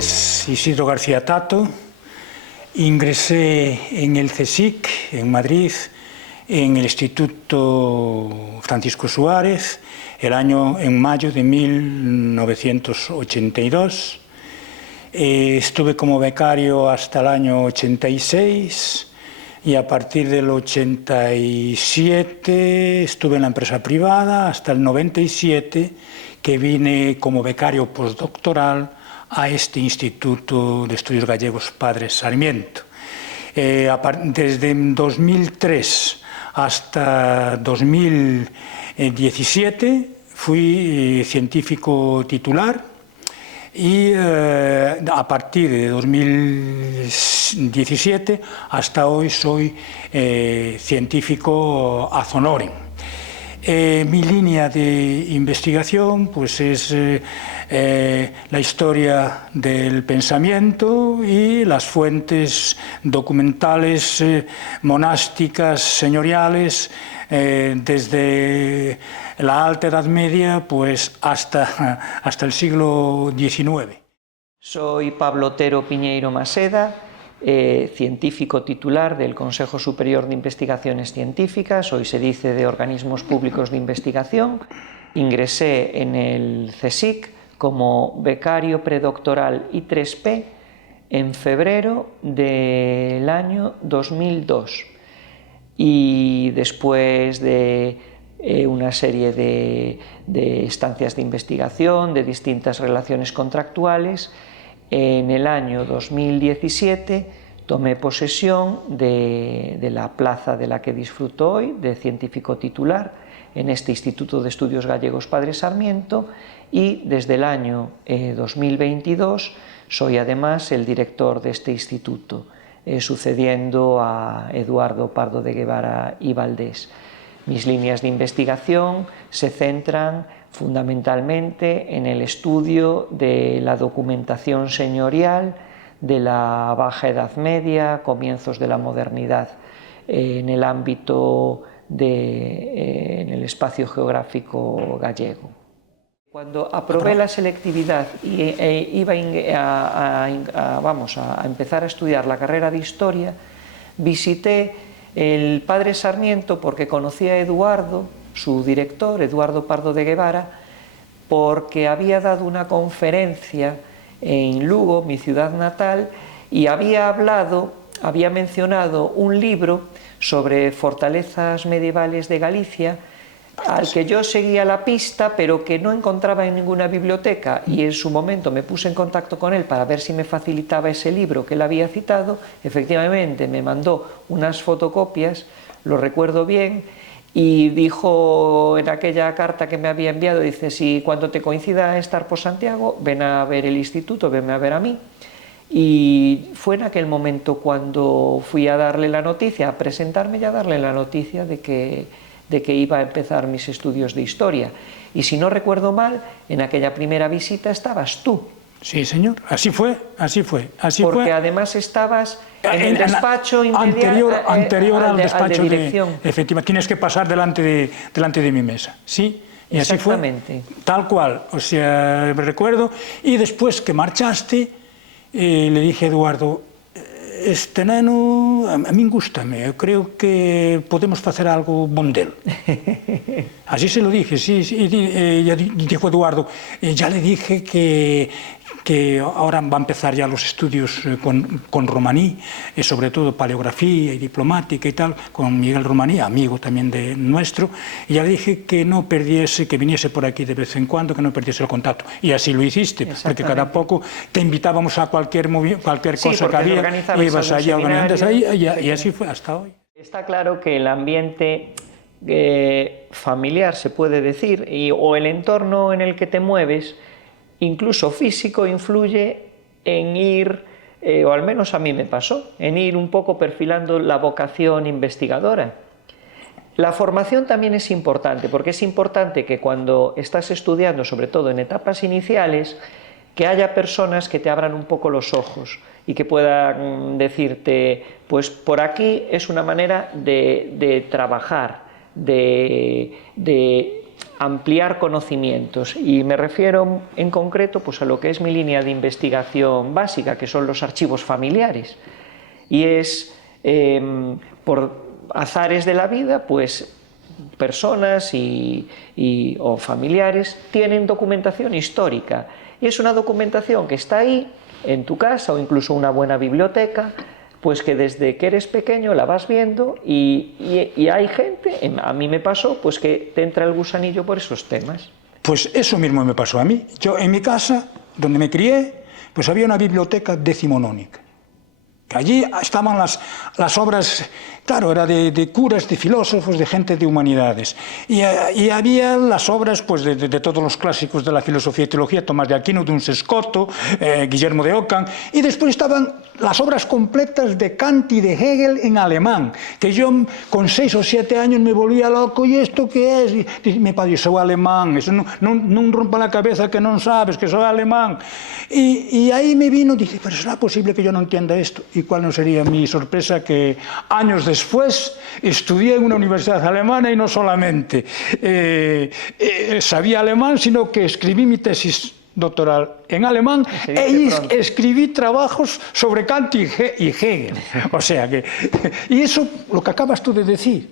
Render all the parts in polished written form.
es Isidro García Tato. Ingresé en el CSIC, en Madrid, en el Instituto Francisco Suárez, en mayo de 1982. Estuve como becario hasta el año 86 y a partir del 87 estuve en la empresa privada hasta el 97, que vine como becario postdoctoral a este Instituto de Estudios Gallegos Padre Sarmiento. Desde 2003 hasta 2017 fui científico titular y a partir de 2017 hasta hoy soy científico ad honorem. Mi línea de investigación pues es la historia del pensamiento y las fuentes documentales monásticas señoriales desde la Alta Edad Media pues hasta el siglo XIX. Soy Pablo Otero Piñeiro Maseda, científico titular del Consejo Superior de Investigaciones Científicas, hoy se dice de organismos públicos de investigación. Ingresé en el CSIC como becario predoctoral I3P en febrero del año 2002 y después de una serie de estancias de investigación, de distintas relaciones contractuales, en el año 2017 tomé posesión de la plaza de la que disfruto hoy, de científico titular, en este Instituto de Estudios Gallegos Padre Sarmiento, y desde el año 2022 soy además el director de este instituto, sucediendo a Eduardo Pardo de Guevara y Valdés. Mis líneas de investigación se centran fundamentalmente en el estudio de la documentación señorial de la Baja Edad Media, comienzos de la modernidad, en el ámbito en el espacio geográfico gallego. Cuando aprobé la selectividad y iba a empezar a estudiar la carrera de Historia, visité el Padre Sarmiento porque conocía a Eduardo, su director, Eduardo Pardo de Guevara, porque había dado una conferencia en Lugo, mi ciudad natal, y había mencionado un libro sobre fortalezas medievales de Galicia, al que yo seguía la pista, pero que no encontraba en ninguna biblioteca, y en su momento me puse en contacto con él para ver si me facilitaba ese libro que él había citado. Efectivamente me mandó unas fotocopias, lo recuerdo bien, y dijo en aquella carta que me había enviado, dice, si cuando te coincida estar por Santiago, ven a ver el instituto, venme a ver a mí. Y fue en aquel momento cuando fui a darle la noticia, a presentarme y a darle la noticia de que iba a empezar mis estudios de historia. Y si no recuerdo mal, en aquella primera visita estabas tú. Sí, señor, así fue. Porque además estabas en el despacho anterior al despacho de dirección. Efectivamente, tienes que pasar delante de mi mesa, ¿sí? Y así fue, tal cual, o sea, me recuerdo. Y después que marchaste, le dije a Eduardo, este neno a mí gústame, eu creo que podemos facer algo bon del. Así se lo dije, sí, y dijo Eduardo, ya le dije que ahora va a empezar ya los estudios con Romaní, sobre todo paleografía y diplomática y tal, con Miguel Romaní, amigo también de nuestro, y ya le dije que no perdiese, que viniese por aquí de vez en cuando, que no perdiese el contacto. Y así lo hiciste, porque cada poco te invitábamos a cualquier cosa que había, ibas allí organizando ahí, y así fue hasta hoy. Está claro que el ambiente familiar, se puede decir, o el entorno en el que te mueves, incluso físico, influye en ir, o al menos a mí me pasó, en ir un poco perfilando la vocación investigadora. La formación también es importante, porque es importante que cuando estás estudiando, sobre todo en etapas iniciales, que haya personas que te abran un poco los ojos y que puedan decirte, pues por aquí es una manera de trabajar, de ampliar conocimientos, y me refiero en concreto pues a lo que es mi línea de investigación básica, que son los archivos familiares, y es por azares de la vida, pues personas o familiares tienen documentación histórica, y es una documentación que está ahí en tu casa o incluso una buena biblioteca, pues que desde que eres pequeño la vas viendo, y hay gente, a mí me pasó, pues que te entra el gusanillo por esos temas. Pues eso mismo me pasó a mí. Yo en mi casa, donde me crié, pues había una biblioteca decimonónica. Allí estaban las obras, claro, era de curas, de filósofos, de gente de humanidades. Y había las obras pues, de todos los clásicos de la filosofía y teología, Tomás de Aquino, Duns Scoto, Guillermo de Ockham, y después estaban las obras completas de Kant y de Hegel en alemán, que yo con 6 o 7 años me volvía loco, ¿y esto qué es? Y mi padre, soy alemán, eso no rompa la cabeza que no sabes, que soy alemán. Y ahí me vino, dije, pero ¿será posible que yo no entienda esto? Y cuál no sería mi sorpresa que años después estudié en una universidad alemana y no solamente sabía alemán, sino que escribí mi tesis doctoral en alemán e escribí trabajos sobre Kant y Hegel. O sea que, y eso, lo que acabas tú de decir,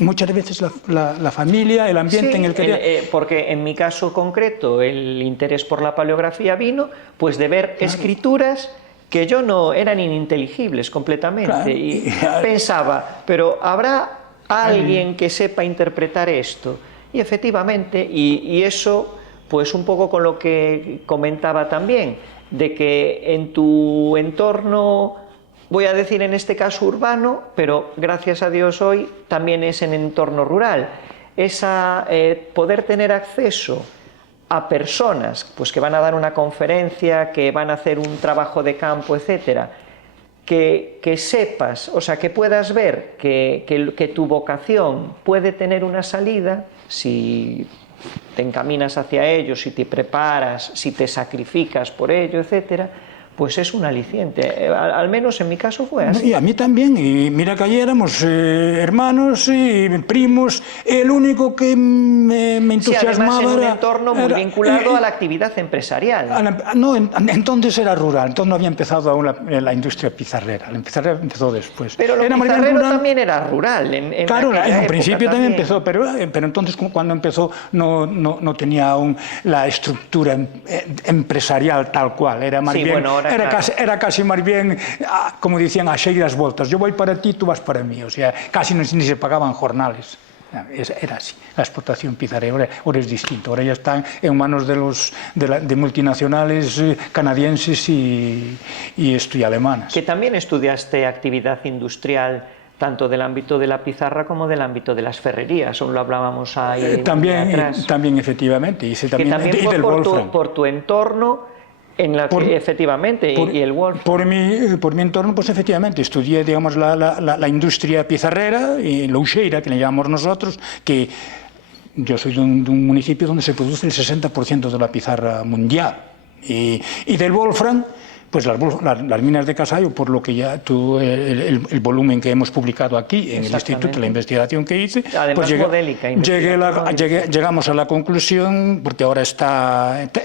muchas veces la familia, el ambiente sí, en el que... porque en mi caso concreto el interés por la paleografía vino pues de ver escrituras que yo no eran ininteligibles completamente, claro, y pensaba, pero ¿habrá alguien que sepa interpretar esto? Y efectivamente, y eso pues un poco con lo que comentaba también, de que en tu entorno, voy a decir en este caso urbano, pero gracias a Dios hoy también es en entorno rural, poder tener acceso a personas pues, que van a dar una conferencia, que van a hacer un trabajo de campo, etcétera, que sepas, o sea, que puedas ver que tu vocación puede tener una salida si te encaminas hacia ello, si te preparas, si te sacrificas por ello, etcétera, pues es un aliciente. Al menos en mi caso fue así. Y a mí también, y mira que allí éramos hermanos y primos, el único que me entusiasmaba sí, además en un entorno muy vinculado a la actividad empresarial. No, entonces era rural, entonces no había empezado aún la industria pizarrera, la pizarrera empezó después. Pero lo pizarrero también era rural. Claro, en un principio también empezó, pero entonces cuando empezó no tenía aún la estructura empresarial tal cual, era más bien... Bueno, era casi más bien, como decían, a seis las vueltas. Yo voy para ti, tú vas para mí. O sea, casi ni se pagaban jornales. Era así. La explotación pizarrera ahora es distinto. Ahora ya están en manos de multinacionales canadienses y alemanas. Que también estudiaste actividad industrial tanto del ámbito de la pizarra como del ámbito de las ferrerías, aún lo hablábamos ahí también efectivamente. Que también fue por tu entorno... En la que efectivamente, y el Wolfram. Por mi entorno, pues efectivamente, estudié, digamos, la industria pizarrera, y Louxeira, que le llamamos nosotros, que yo soy de un municipio donde se produce el 60% de la pizarra mundial. Y del Wolfram, pues las minas de Casayo, por lo que ya el volumen que hemos publicado aquí en el instituto, la investigación que hice, además pues llegamos a la conclusión, porque ahora es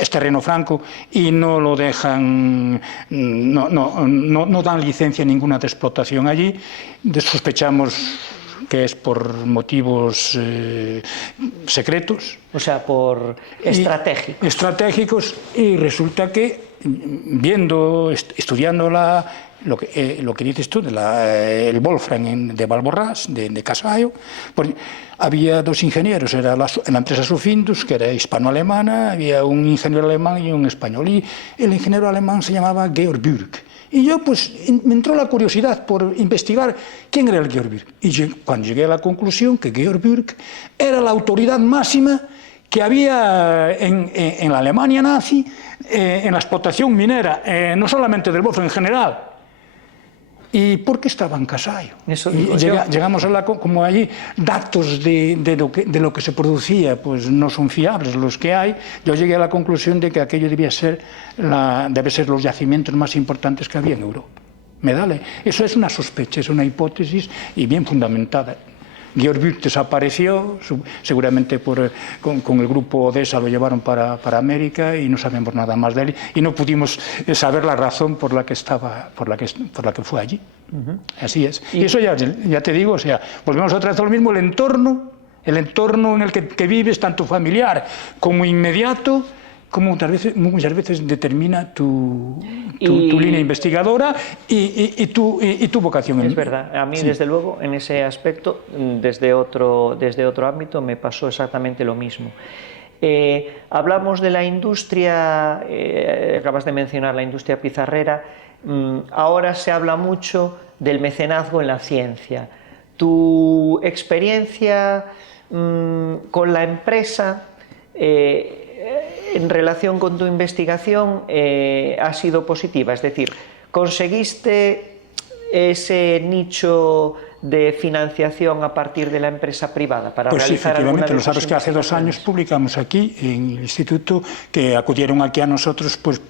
terreno franco y no lo dejan, no dan licencia ninguna de explotación allí, sospechamos que es por motivos secretos. O sea, por estratégicos, y resulta que estudiando lo que dices tú, el Wolfram de Valborrás, de Casayo, pues había dos ingenieros, era en la empresa Sufindus, que era hispano-alemana, había un ingeniero alemán y un español, y el ingeniero alemán se llamaba Georg Bürk. Y yo, pues, me entró la curiosidad por investigar quién era el Georg Bürk. Y cuando llegué a la conclusión que Georg Bürk era la autoridad máxima que había en la Alemania nazi, en la explotación minera, no solamente del Wolfram en general. ¿Y por qué estaba en Casayo? Llegamos como allí datos de lo que se producía, pues no son fiables los que hay. Yo llegué a la conclusión de que aquello debe ser los yacimientos más importantes que había en Europa. Eso es una sospecha, es una hipótesis y bien fundamentada. Georg Bücht desapareció, seguramente con el grupo Odessa lo llevaron para América y no sabemos nada más de él y no pudimos saber la razón por la que fue allí. Así es. Y eso ya te digo, o sea, volvemos otra vez a lo mismo, el entorno en el que vives, tanto familiar como inmediato, como muchas veces determina tu línea investigadora y tu vocación. Es verdad, a mí desde luego en ese aspecto, desde otro ámbito, me pasó exactamente lo mismo. Hablamos de la industria, acabas de mencionar la industria pizarrera, ahora se habla mucho del mecenazgo en la ciencia. ¿Tu experiencia con la empresa en relación con tu investigación ha sido positiva? Es decir, ¿conseguiste ese nicho de financiación a partir de la empresa privada para realizar alguna de sus investigaciones? Pues sí, efectivamente, lo sabes que hace 2 años publicamos aquí en el instituto que acudieron aquí a nosotros pues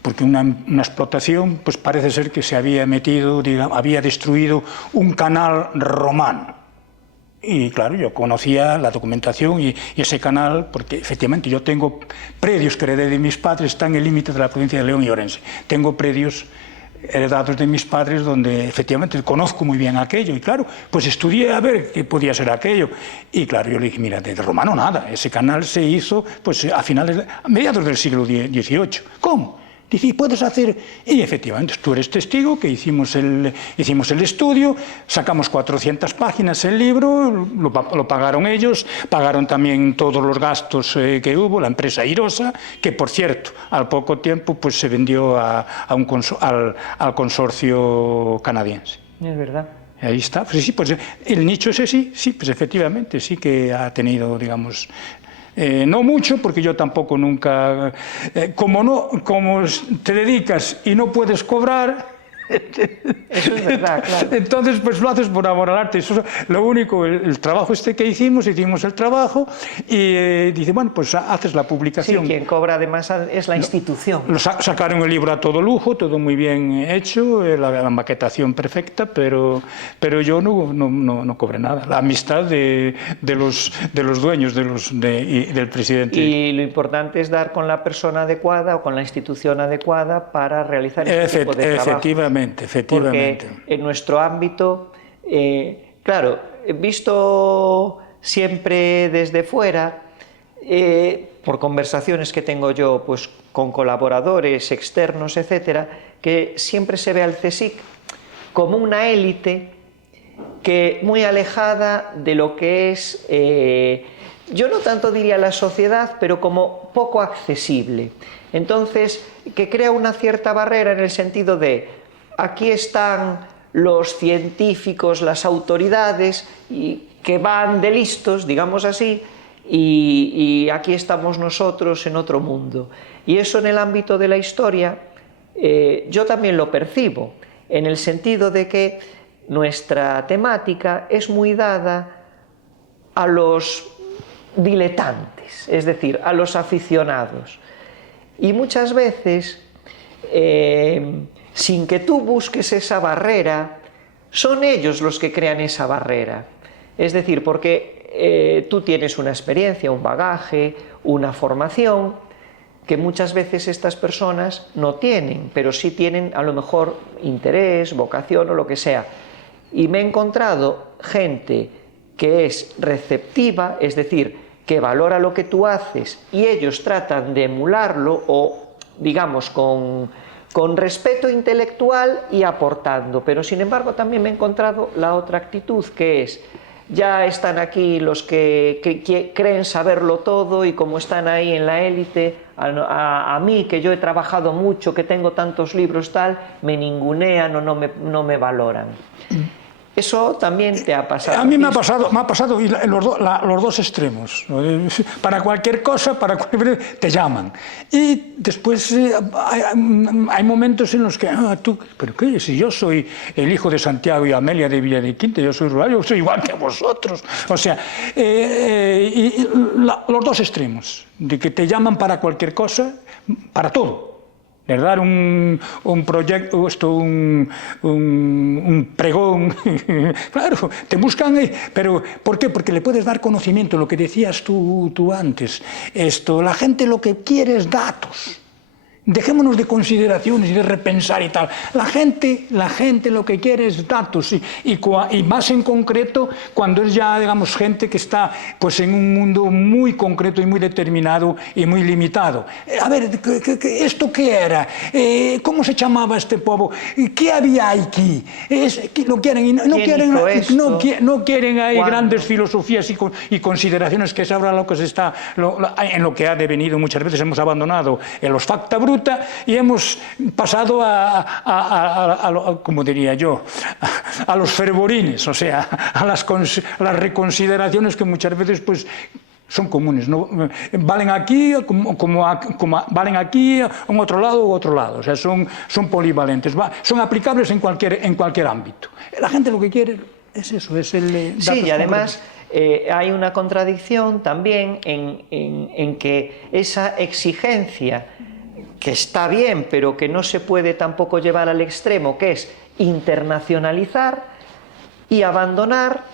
porque una explotación pues parece ser que se había metido, digamos, había destruido un canal romano. Y claro, yo conocía la documentación y ese canal, porque efectivamente yo tengo predios que heredé de mis padres, está en el límite de la provincia de León y Orense. Tengo predios heredados de mis padres donde efectivamente conozco muy bien aquello y claro, pues estudié a ver qué podía ser aquello y claro, yo le dije, mira, de romano nada, ese canal se hizo pues a mediados del siglo XVIII. ¿Cómo? Dice, ¿puedes hacer? Y efectivamente, tú eres testigo que hicimos el estudio, sacamos 400 páginas el libro, lo pagaron ellos, pagaron también todos los gastos que hubo, la empresa Irosa, que por cierto, al poco tiempo pues se vendió al consorcio canadiense. Es verdad. Ahí está, pues sí, pues el nicho ese sí, pues efectivamente, sí que ha tenido, digamos... no mucho, porque yo tampoco nunca... como te dedicas y no puedes cobrar... Eso es verdad, claro. Entonces, pues lo haces por amor al arte. Eso es lo único, el trabajo que hicimos el trabajo y dice, bueno, pues haces la publicación. Sí, quien cobra además es la institución. Sacaron el libro a todo lujo, todo muy bien hecho, la maquetación perfecta, pero yo no cobré nada. La amistad de los dueños, del presidente. Y lo importante es dar con la persona adecuada o con la institución adecuada para realizar este tipo de trabajo. Efectivamente. Porque en nuestro ámbito, claro, visto siempre desde fuera, por conversaciones que tengo yo pues, con colaboradores externos, etcétera, que siempre se ve al CSIC como una élite que muy alejada de lo que es, yo no tanto diría la sociedad, pero como poco accesible. Entonces, que crea una cierta barrera en el sentido de aquí están los científicos, las autoridades, y que van de listos, digamos así, y aquí estamos nosotros en otro mundo. Y eso en el ámbito de la historia yo también lo percibo, en el sentido de que nuestra temática es muy dada a los diletantes, es decir, a los aficionados. Y muchas veces... sin que tú busques esa barrera, son ellos los que crean esa barrera. Es decir, porque tú tienes una experiencia, un bagaje, una formación, que muchas veces estas personas no tienen, pero sí tienen a lo mejor interés, vocación o lo que sea. Y me he encontrado gente que es receptiva, es decir, que valora lo que tú haces y ellos tratan de emularlo o, digamos, con respeto intelectual y aportando, pero sin embargo también me he encontrado la otra actitud que es, ya están aquí los que creen saberlo todo y como están ahí en la élite, a mí que yo he trabajado mucho, que tengo tantos libros tal, me ningunean o no me valoran. Eso también te ha pasado. A mí me ha pasado los dos extremos. Para cualquier cosa, te llaman. Y después hay momentos en los que, tú, ¿pero qué? Si yo soy el hijo de Santiago y Amelia de Villa de Quinta, yo soy rural, yo soy igual que vosotros. O sea, los dos extremos, de que te llaman para cualquier cosa, para todo. les dar un proyecto, un pregón, claro, te buscan, pero ¿por qué? Porque le puedes dar conocimiento, lo que decías tú antes, la gente lo que quiere es datos. Dejémonos de consideraciones y de repensar y tal. La gente lo que quiere es datos y más en concreto cuando es ya, digamos, gente que está pues en un mundo muy concreto y muy determinado y muy limitado. A ver, ¿esto qué era? ¿Cómo se llamaba este pueblo? ¿Qué había aquí? No quieren hay grandes filosofías y consideraciones, que es ahora lo que se está, en lo que ha devenido. Muchas veces hemos abandonado los facta bruta y hemos pasado como diría yo, a los fervorines, o sea, a las reconsideraciones que muchas veces pues son comunes, ¿no? Valen aquí como valen aquí, en otro lado u otro lado, o sea, son polivalentes, son aplicables en cualquier ámbito. La gente lo que quiere es eso, es el datos. Sí, y además hay una contradicción también en que esa exigencia, que está bien, pero que no se puede tampoco llevar al extremo, que es internacionalizar y abandonar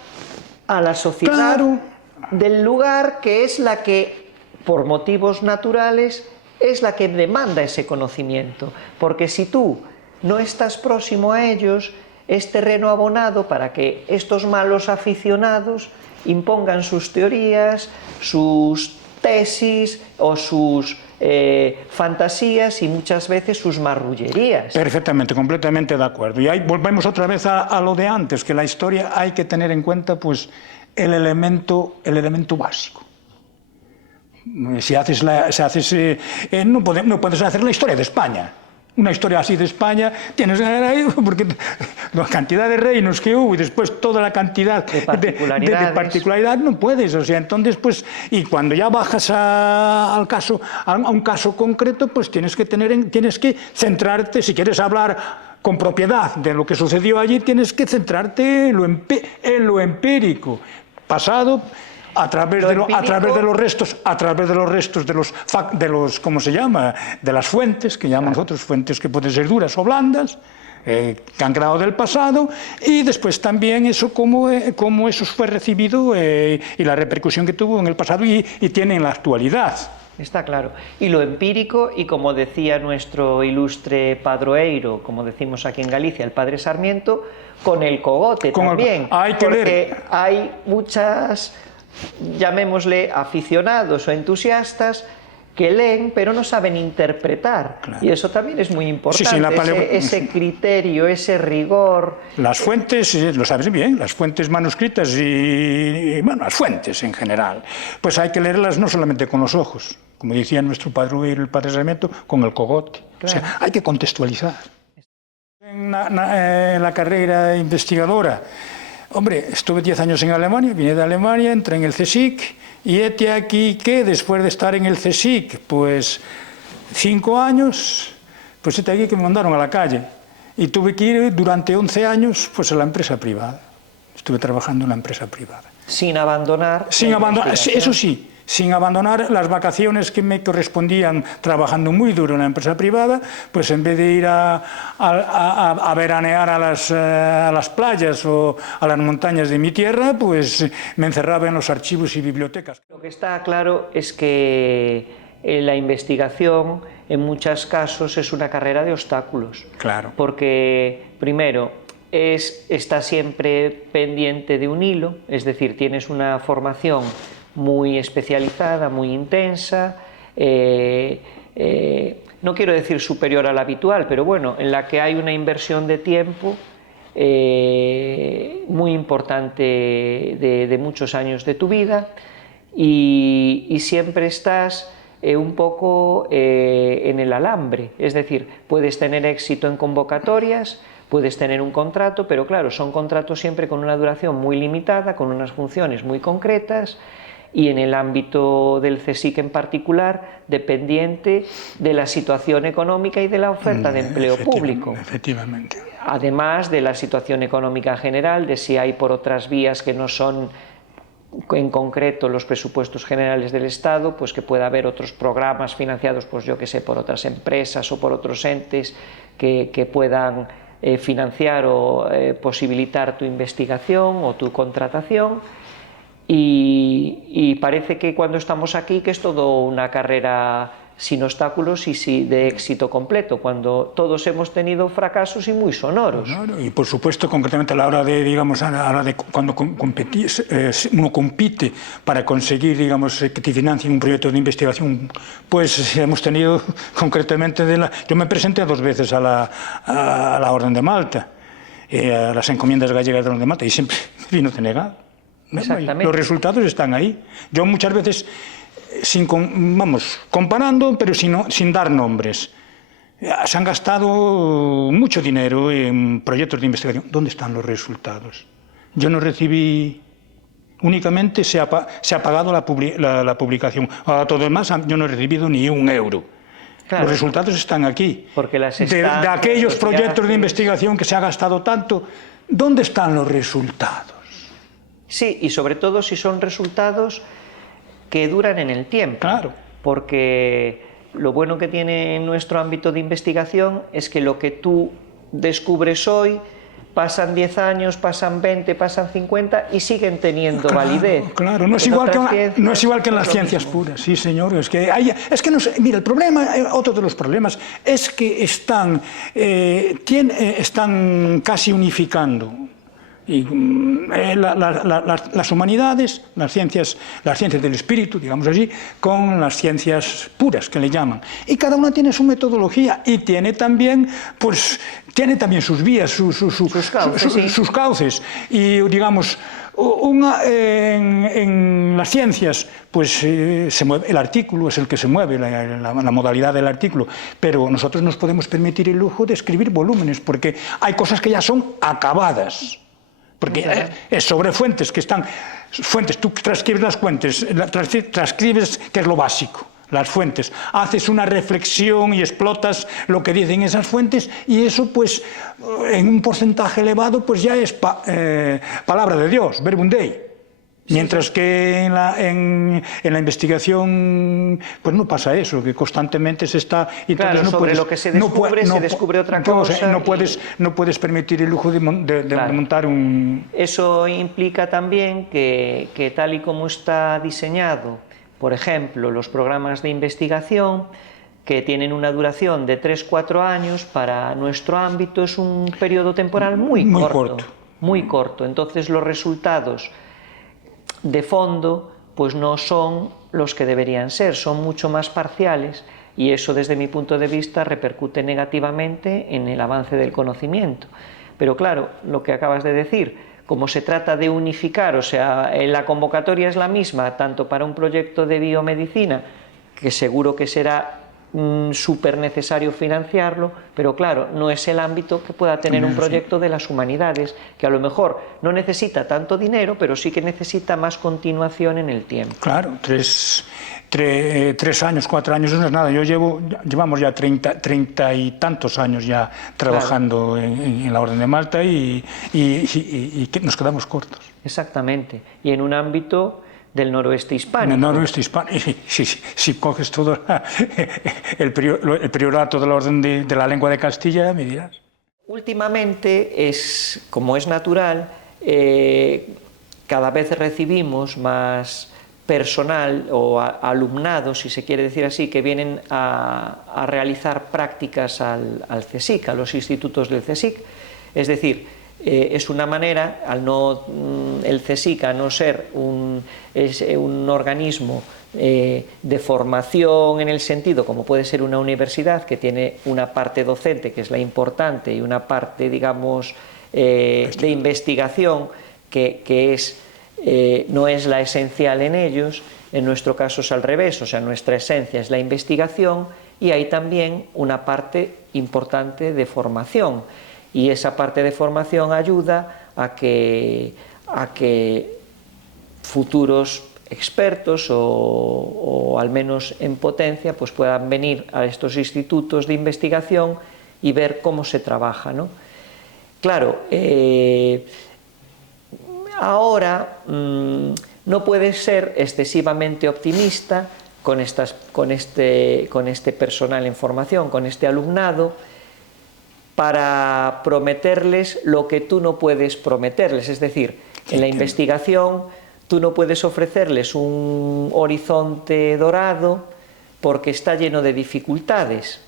a la sociedad del lugar, que es la que, por motivos naturales, es la que demanda ese conocimiento. Porque si tú no estás próximo a ellos, es terreno abonado para que estos malos aficionados impongan sus teorías, sus tesis o sus fantasías y muchas veces sus marrullerías. Perfectamente, completamente de acuerdo. Y ahí volvemos otra vez a lo de antes, que la historia hay que tener en cuenta pues el elemento básico. No puedes hacer la historia de España. Una historia así de España, tienes que ver porque la cantidad de reinos que hubo y después toda la cantidad de particularidad no puedes, o sea, entonces pues, y cuando ya bajas a un caso concreto, pues tienes que centrarte, si quieres hablar con propiedad de lo que sucedió allí, tienes que centrarte en lo empírico, pasado, a través de los restos de los ¿cómo se llama? De las fuentes, que llamamos nosotros fuentes que pueden ser duras o blandas, que han quedado del pasado, y después también eso cómo eso fue recibido y la repercusión que tuvo en el pasado y tiene en la actualidad. Está claro. Y lo empírico, y como decía nuestro ilustre padroeiro, como decimos aquí en Galicia, el padre Sarmiento, con el cogote también. Porque hay muchas, llamémosle aficionados o entusiastas, que leen pero no saben interpretar. Claro. Y eso también es muy importante, ese criterio, ese rigor. Las fuentes, lo sabes bien, las fuentes manuscritas y bueno, las fuentes en general, pues hay que leerlas no solamente con los ojos, como decía nuestro padre, el padre Sarmiento, con el cogote. Claro. O sea, hay que contextualizar. En la carrera investigadora, hombre, estuve 10 años en Alemania, vine de Alemania, entré en el CSIC, y hete aquí que después de estar en el CSIC, pues 5 años, pues hete aquí que me mandaron a la calle. Y tuve que ir durante 11 años pues a la empresa privada. Estuve trabajando en la empresa privada. Sin abandonar. Eso sí, sin abandonar las vacaciones que me correspondían trabajando muy duro en la empresa privada, pues en vez de ir a veranear a las playas o a las montañas de mi tierra, pues me encerraba en los archivos y bibliotecas. Lo que está claro es que la investigación en muchos casos es una carrera de obstáculos. Claro. Porque, primero, está siempre pendiente de un hilo, es decir, tienes una formación muy especializada, muy intensa, no quiero decir superior a la habitual, pero bueno, en la que hay una inversión de tiempo muy importante de muchos años de tu vida y siempre estás un poco en el alambre, es decir, puedes tener éxito en convocatorias, puedes tener un contrato, pero claro, son contratos siempre con una duración muy limitada, con unas funciones muy concretas, y en el ámbito del CSIC en particular, dependiente de la situación económica y de la oferta de empleo público. Efectivamente. Además de la situación económica general, de si hay por otras vías que no son en concreto los presupuestos generales del Estado, pues que pueda haber otros programas financiados, pues yo que sé, por otras empresas o por otros entes que puedan financiar o posibilitar tu investigación o tu contratación. Y parece que cuando estamos aquí que es todo una carrera sin obstáculos y de éxito completo, cuando todos hemos tenido fracasos y muy sonoros. Claro, y por supuesto, concretamente a la hora de, digamos, a la hora de cuando uno compite para conseguir, digamos, que te financien un proyecto de investigación, pues hemos tenido concretamente yo me presenté 2 veces a la Orden de Malta, a las encomiendas gallegas de la Orden de Malta, y siempre vino denegado. Los resultados están ahí. Yo muchas veces, comparando, pero sin dar nombres, se han gastado mucho dinero en proyectos de investigación. ¿Dónde están los resultados? Yo no recibí, únicamente se ha pagado la publicación. A todo lo demás yo no he recibido ni €1. Claro. Los resultados están aquí. Porque de aquellos proyectos de investigación que se ha gastado tanto, ¿dónde están los resultados? Sí, y sobre todo si son resultados que duran en el tiempo. Claro. Porque lo bueno que tiene en nuestro ámbito de investigación es que lo que tú descubres hoy, pasan 10 años, pasan 20, pasan 50 y siguen teniendo validez. Claro, no es igual que en las ciencias puras, sí señor. Mira, el problema, otro de los problemas, es que están casi unificando las humanidades, las ciencias del espíritu, digamos así, con las ciencias puras, que le llaman. Y cada una tiene su metodología y tiene también sus vías, sus cauces. Y, digamos, en las ciencias, pues se mueve, el artículo es el que se mueve, la modalidad del artículo, pero nosotros nos podemos permitir el lujo de escribir volúmenes, porque hay cosas que ya son acabadas. Porque es sobre fuentes que están... tú transcribes las fuentes, transcribes, que es lo básico, las fuentes. Haces una reflexión y explotas lo que dicen esas fuentes y eso, pues, en un porcentaje elevado, pues ya es palabra de Dios, verbum Dei. Mientras que en la investigación pues no pasa eso, que constantemente se está... Claro, lo que se descubre, se descubre otra cosa. No puedes permitir el lujo de montar un... Eso implica también que tal y como está diseñado, por ejemplo, los programas de investigación, que tienen una duración de 3-4 años, para nuestro ámbito es un periodo temporal muy corto. Entonces los resultados de fondo pues no son los que deberían ser, son mucho más parciales y eso desde mi punto de vista repercute negativamente en el avance del conocimiento. Pero claro, lo que acabas de decir, como se trata de unificar, o sea, la convocatoria es la misma tanto para un proyecto de biomedicina, que seguro que será súper necesario financiarlo, pero claro, no es el ámbito que pueda tener un proyecto de las humanidades, que a lo mejor no necesita tanto dinero, pero sí que necesita más continuación en el tiempo. Claro, 3 años, 4 años no es nada. Llevamos ya 30 y tantos años ya trabajando en la Orden de Malta y nos quedamos cortos. Exactamente, y en un ámbito del noroeste hispánico. En el noroeste hispánico, si coges todo el priorato de la Orden de la Lengua de Castilla, me dirás. Últimamente, como es natural, cada vez recibimos más personal o alumnado, si se quiere decir así, que vienen a realizar prácticas al CSIC, a los institutos del CSIC. Es decir, es una manera, el CSIC, a no ser un organismo de formación en el sentido como puede ser una universidad, que tiene una parte docente, que es la importante, y una parte, digamos, de investigación, que no es la esencial en ellos. En nuestro caso es al revés, o sea, nuestra esencia es la investigación y hay también una parte importante de formación. Y esa parte de formación ayuda a que futuros expertos o al menos en potencia pues puedan venir a estos institutos de investigación y ver cómo se trabaja, ¿no? Claro, ahora no no puedes ser excesivamente optimista con este personal en formación, con este alumnado, para prometerles lo que tú no puedes prometerles. Es decir, en la investigación tú no puedes ofrecerles un horizonte dorado porque está lleno de dificultades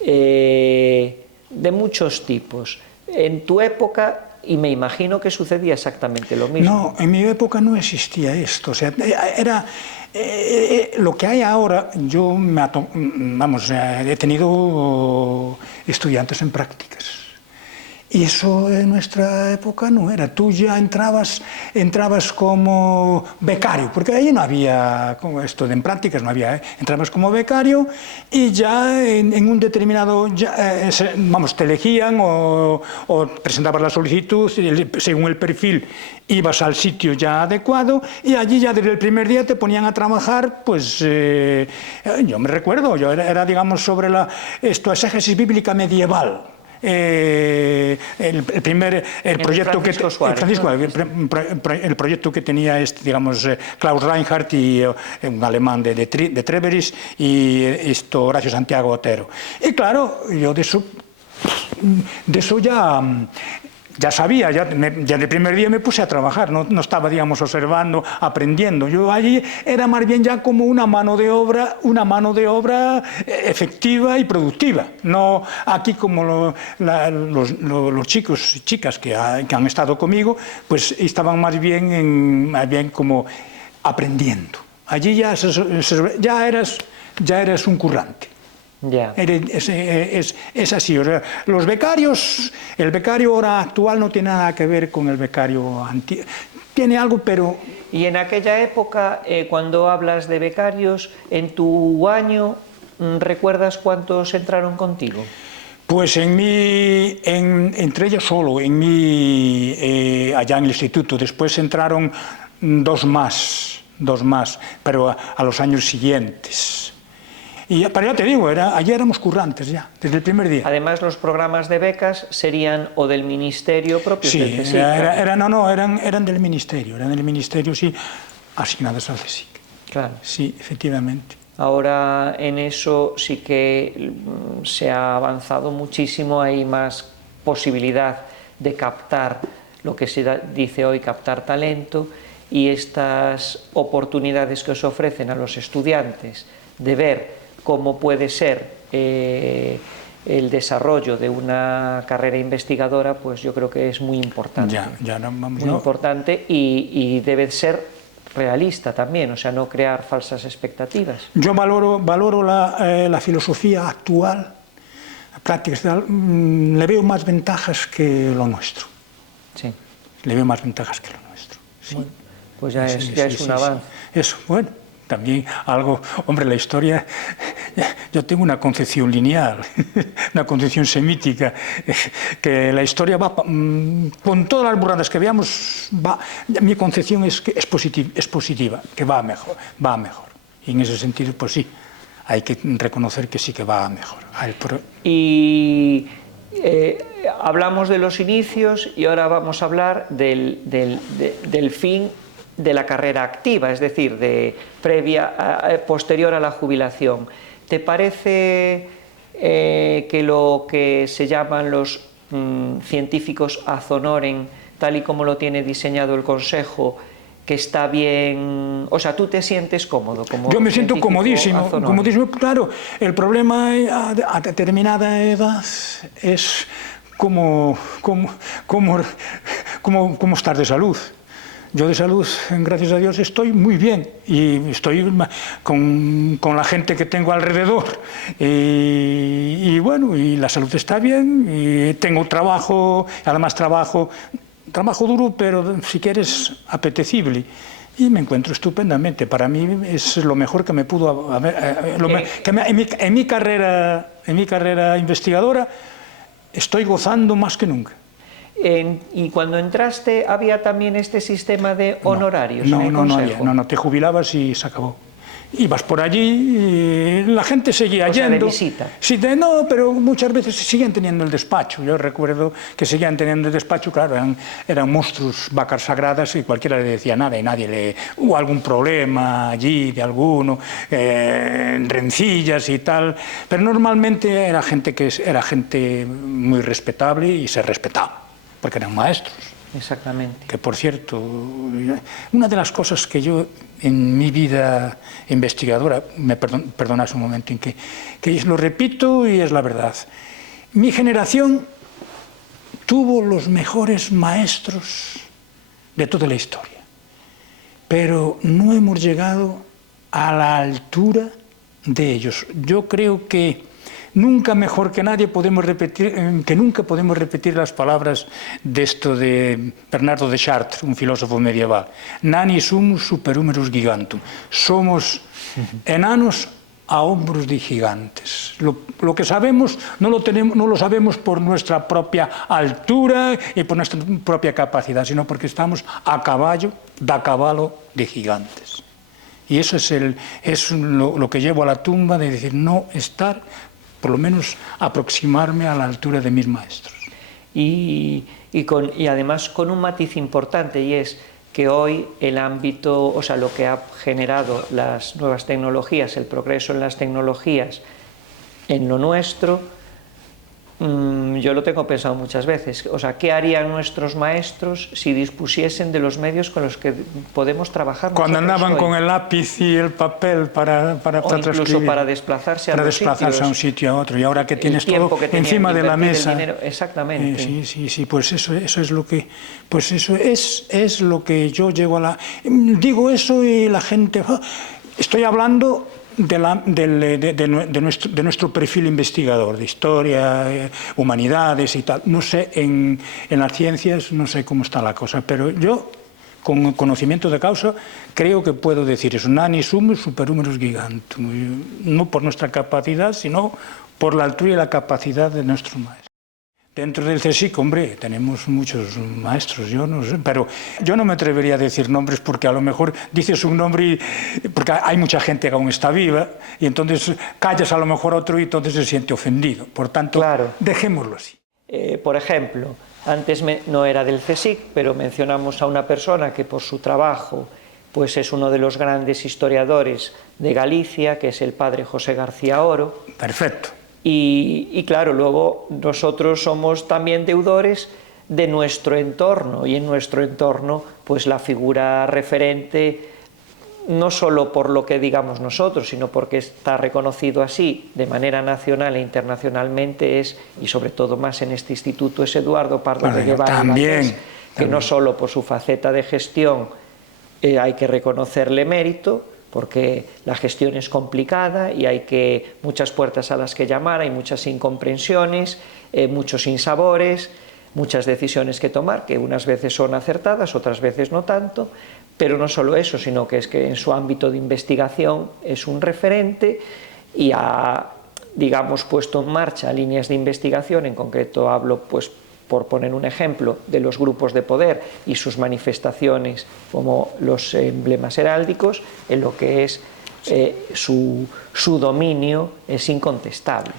de muchos tipos. En tu época, y me imagino que sucedía exactamente lo mismo. No, en mi época no existía esto. O sea, era lo que hay ahora. Yo he tenido estudiantes en prácticas. Y eso en nuestra época no era. Tú ya entrabas como becario, porque ahí no había como esto de en prácticas, no había. Entrabas como becario y ya en un determinado, te elegían o presentabas la solicitud, según el perfil ibas al sitio ya adecuado y allí ya desde el primer día te ponían a trabajar, pues yo me recuerdo, yo era digamos sobre exégesis bíblica medieval. El proyecto que tenía Klaus Reinhardt y un alemán de Treveris y Horacio Santiago Otero. Y claro, yo de eso ya sabía, ya el primer día me puse a trabajar, no estaba, digamos, observando, aprendiendo. Yo allí era más bien ya como una mano de obra efectiva y productiva. No aquí como los chicos y chicas que han estado conmigo, pues estaban más bien como aprendiendo. Allí ya eras un currante. Yeah. Es así, o sea, los becarios, el becario ahora actual no tiene nada que ver con el becario antiguo, tiene algo, pero... Y en aquella época, cuando hablas de becarios, en tu año, ¿recuerdas cuántos entraron contigo? Pues entré yo solo, allá en el instituto, después entraron dos más, pero a los años siguientes. Pero ya te digo, allí éramos currantes ya, desde el primer día. Además, los programas de becas serían o del ministerio propio. Sí, del CSIC, eran del ministerio, sí, asignadas al CSIC. Claro. Sí, efectivamente. Ahora en eso sí que se ha avanzado muchísimo, hay más posibilidad de captar lo que se dice hoy, captar talento, y estas oportunidades que os ofrecen a los estudiantes de ver cómo puede ser el desarrollo de una carrera investigadora, pues yo creo que es muy importante. Importante y debe ser realista también, o sea, no crear falsas expectativas. Yo valoro la filosofía actual, prácticas, le veo más ventajas que lo nuestro. Sí. Le veo más ventajas que lo nuestro. Sí. Bueno, pues ya es un avance. Sí. Eso, bueno. También algo, hombre, la historia, yo tengo una concepción lineal, una concepción semítica, que la historia va, con todas las burradas que veamos, mi concepción es positiva, que va mejor. Y en ese sentido, pues sí, hay que reconocer que sí que va mejor. Y hablamos de los inicios y ahora vamos a hablar del fin de la carrera activa, es decir, posterior a la jubilación. ¿Te parece que lo que se llaman los científicos ad honorem, tal y como lo tiene diseñado el Consejo, que está bien? O sea, ¿tú te sientes cómodo como Yo me siento comodísimo, claro. El problema a determinada edad es cómo estar de salud. Yo de salud, gracias a Dios, estoy muy bien y estoy con la gente que tengo alrededor y bueno, y la salud está bien y tengo trabajo, además trabajo duro, pero si quieres apetecible. Y me encuentro estupendamente. Para mí es lo mejor que me pudo haber... en mi carrera investigadora estoy gozando más que nunca. ¿Y cuando entraste había también este sistema de honorarios en el Consejo? No, te jubilabas y se acabó. y vas por allí, y la gente seguía yendo. De visita. Sí, no, pero muchas veces siguen teniendo el despacho. Yo recuerdo que seguían teniendo el despacho, claro, eran monstruos, vacas sagradas, y cualquiera le decía nada, y nadie hubo algún problema allí de alguno, rencillas y tal, pero normalmente era gente muy respetable y se respetaba, porque eran maestros. Exactamente. Que, por cierto, una de las cosas que yo en mi vida investigadora, perdonad un momento, que lo repito y es la verdad, mi generación tuvo los mejores maestros de toda la historia, pero no hemos llegado a la altura de ellos. Yo creo que nunca mejor que nadie podemos repetir las palabras de Bernardo de Chartres, un filósofo medieval. Nani sumus superhumerus gigantum. Somos enanos a hombros de gigantes. Lo que sabemos no lo sabemos por nuestra propia altura y por nuestra propia capacidad, sino porque estamos a caballo de gigantes. Y eso es lo que llevo a la tumba, de decir, no estar, por lo menos aproximarme a la altura de mis maestros. Y además con un matiz importante, y es que hoy el ámbito, o sea, lo que ha generado las nuevas tecnologías, el progreso en las tecnologías, en lo nuestro, yo lo tengo pensado muchas veces, o sea, ¿qué harían nuestros maestros si dispusiesen de los medios con los que podemos trabajar cuando andaban hoy? Con el lápiz y el papel para incluso para desplazarse a un sitio a otro, y ahora que tienes todo encima de la mesa. Exactamente. Sí, pues eso es lo que, pues eso es lo que yo llego a la... Digo eso y la gente... Estoy hablando de nuestro perfil investigador, de historia, humanidades y tal. No sé, en las ciencias no sé cómo está la cosa, pero yo, con conocimiento de causa, creo que puedo decir eso. Nani sumus superhumerus gigantum. No por nuestra capacidad, sino por la altura y la capacidad de nuestros maestros. Dentro del CSIC, hombre, tenemos muchos maestros, yo no sé, pero yo no me atrevería a decir nombres porque a lo mejor dices un nombre porque hay mucha gente que aún está viva y entonces callas a lo mejor a otro y entonces se siente ofendido. Por tanto, claro, dejémoslo así. Por ejemplo, antes no era del CSIC, pero mencionamos a una persona que por su trabajo pues es uno de los grandes historiadores de Galicia, que es el padre José García Oro. Perfecto. Y claro, luego nosotros somos también deudores de nuestro entorno, y en nuestro entorno pues la figura referente, no solo por lo que digamos nosotros, sino porque está reconocido así de manera nacional e internacionalmente, y sobre todo más en este instituto, es Eduardo Pardo de Guevara, que no solo por su faceta de gestión hay que reconocerle mérito, porque la gestión es complicada y hay muchas puertas a las que llamar, hay muchas incomprensiones, muchos sinsabores, muchas decisiones que tomar, que unas veces son acertadas, otras veces no tanto, pero no solo eso, sino que es que en su ámbito de investigación es un referente y ha, digamos, puesto en marcha líneas de investigación. En concreto hablo, pues, por poner un ejemplo, de los grupos de poder y sus manifestaciones como los emblemas heráldicos, en lo que es su dominio es incontestable.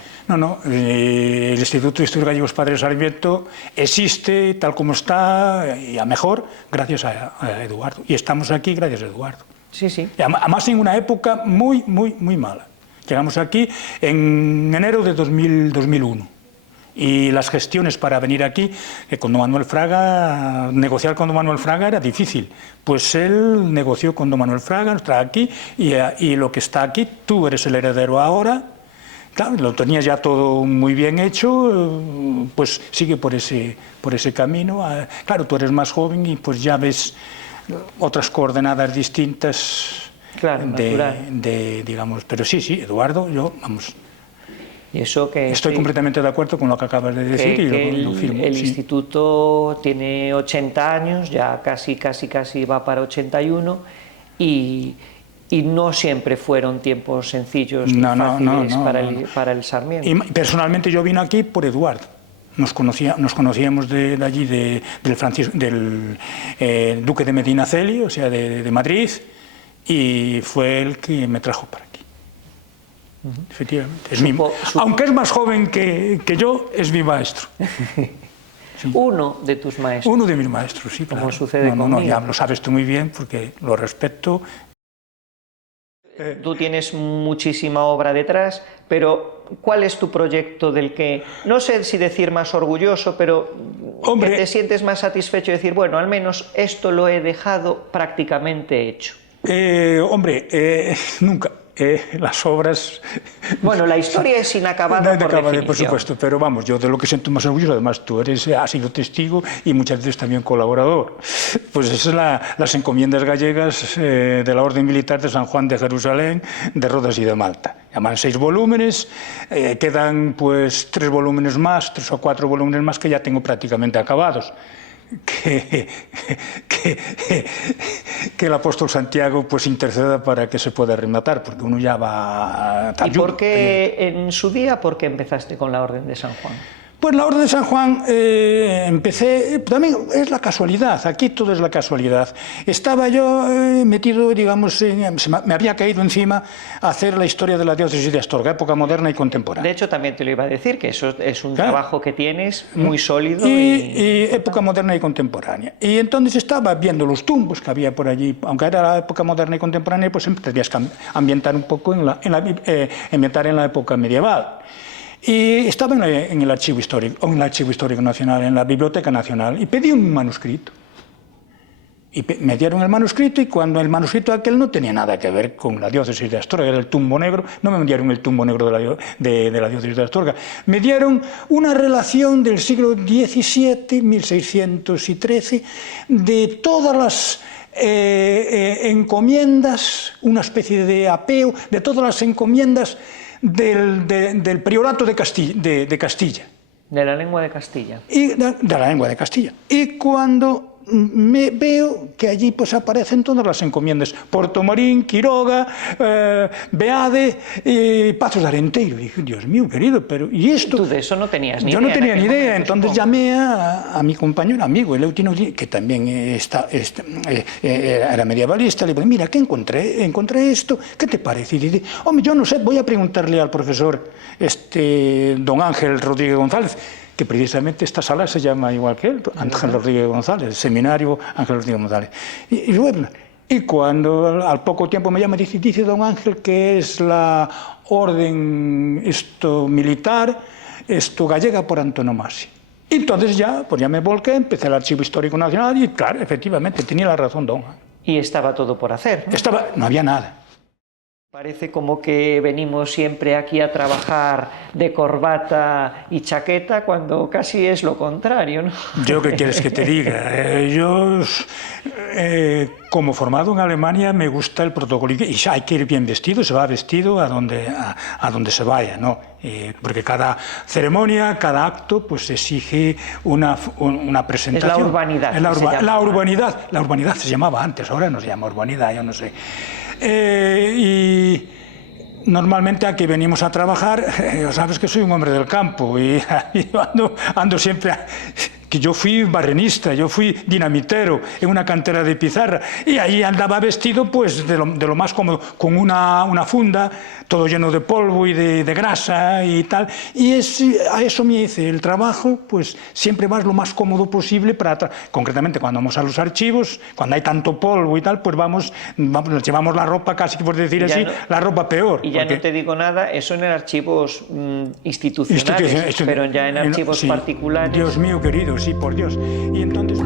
El Instituto de Estudios Gallegos Padre Sarmiento existe tal como está, y a mejor, gracias a Eduardo. Y estamos aquí gracias a Eduardo. Sí, sí. Y además en una época muy mala. Llegamos aquí en enero de 2001. Y las gestiones para venir aquí, con don Manuel Fraga, negociar con don Manuel Fraga era difícil. Pues él negoció con don Manuel Fraga, está aquí, y lo que está aquí, tú eres el heredero ahora. Claro, lo tenías ya todo muy bien hecho, pues sigue por ese camino. Claro, tú eres más joven y pues ya ves otras coordenadas distintas. Claro, digamos, pero sí, Eduardo, yo, vamos... Y eso que estoy completamente de acuerdo con lo que acabas de decir y lo firmo. El instituto tiene 80 años, ya casi va para 81, y no siempre fueron tiempos sencillos ni fáciles para el Sarmiento. Y personalmente yo vine aquí por Eduardo. Nos conocíamos de allí, del Duque de Medinaceli, o sea, de Madrid, y fue el que me trajo para aquí. Efectivamente. Aunque es más joven que yo, es mi maestro. Sí. Uno de tus maestros. Uno de mis maestros, sí, claro. Como sucede conmigo. No, ya lo sabes tú muy bien porque lo respeto. Tú tienes muchísima obra detrás, pero ¿cuál es tu proyecto del que, no sé si decir más orgulloso, pero que te sientes más satisfecho de decir, bueno, al menos esto lo he dejado prácticamente hecho? Nunca. Las obras... Bueno, la historia es inacabada por definición. Por supuesto, pero vamos, yo de lo que siento más orgulloso, además tú has sido testigo y muchas veces también colaborador, pues esas son las encomiendas gallegas de la Orden Militar de San Juan de Jerusalén, de Rodas y de Malta. Llaman 6 volúmenes, quedan pues 3 volúmenes más, 3 o 4 volúmenes más que ya tengo prácticamente acabados. Que el apóstol Santiago pues interceda para que se pueda rematar, porque uno ya va... ¿Y por qué en su día, por qué empezaste con la Orden de San Juan? Pues la Orden de San Juan empecé, también es la casualidad, aquí todo es la casualidad. Estaba yo metido, digamos, me había caído encima a hacer la historia de la diócesis de Astorga, época moderna y contemporánea. De hecho, también te lo iba a decir, que eso es un trabajo que tienes muy sólido. Y época moderna y contemporánea. Y entonces estaba viendo los tumbos que había por allí, aunque era la época moderna y contemporánea, pues siempre tenías que ambientar un poco ambientar en la época medieval. Y estaba en el Archivo Histórico Nacional, en la Biblioteca Nacional, y pedí un manuscrito. Y me dieron el manuscrito, y cuando el manuscrito aquel no tenía nada que ver con la diócesis de Astorga, era el tumbo negro, no me dieron el tumbo negro de la diócesis de Astorga, me dieron una relación del siglo XVII, 1613, de todas las encomiendas, una especie de apeo, de todas las encomiendas del priorato de Castilla. De la lengua de Castilla. Y de la lengua de Castilla. Y cuando me veo que allí pues aparecen todas las encomiendas, Portomarín, Quiroga, Beade, Pazos de Arenteiro. Y dije, Dios mío, querido, pero ¿y esto? Tú de eso no tenías ni idea. Yo no tenía ni idea, entonces llamé a mi compañero, amigo, Eleutino, que también era medievalista, le dije, mira, ¿qué encontré esto? ¿Qué te parece? Y dice, hombre, yo no sé, voy a preguntarle al profesor don Ángel Rodríguez González, que precisamente esta sala se llama igual que él, Ángel Rodríguez González, el seminario Ángel Rodríguez González. Y cuando al poco tiempo me llama, dice don Ángel que es la orden militar, gallega por antonomasia. Y entonces ya me volqué, empecé el Archivo Histórico Nacional y claro, efectivamente, tenía la razón don Ángel. Y estaba todo por hacer, ¿no? No había nada. Parece como que venimos siempre aquí a trabajar de corbata y chaqueta cuando casi es lo contrario, ¿no? Yo, ¿qué quieres que te diga? Yo, como formado en Alemania, me gusta el protocolo y hay que ir bien vestido, se va vestido a donde se vaya, ¿no? Porque cada ceremonia, cada acto, pues exige una presentación. Es la urbanidad. La urbanidad se llamaba antes, ahora no se llama urbanidad, yo no sé. Y normalmente aquí venimos a trabajar, sabes que soy un hombre del campo y ando siempre... que yo fui barrenista, yo fui dinamitero en una cantera de pizarra y ahí andaba vestido pues de lo más cómodo, con una funda, todo lleno de polvo y de grasa y tal, y a eso me hice el trabajo, pues siempre vas lo más cómodo posible concretamente cuando vamos a los archivos, cuando hay tanto polvo y tal, pues nos llevamos la ropa casi por decir así, la ropa peor. Y ya no te digo nada, eso en archivos institucionales, pero ya en archivos particulares... Dios mío querido, sí, por Dios. Y entonces...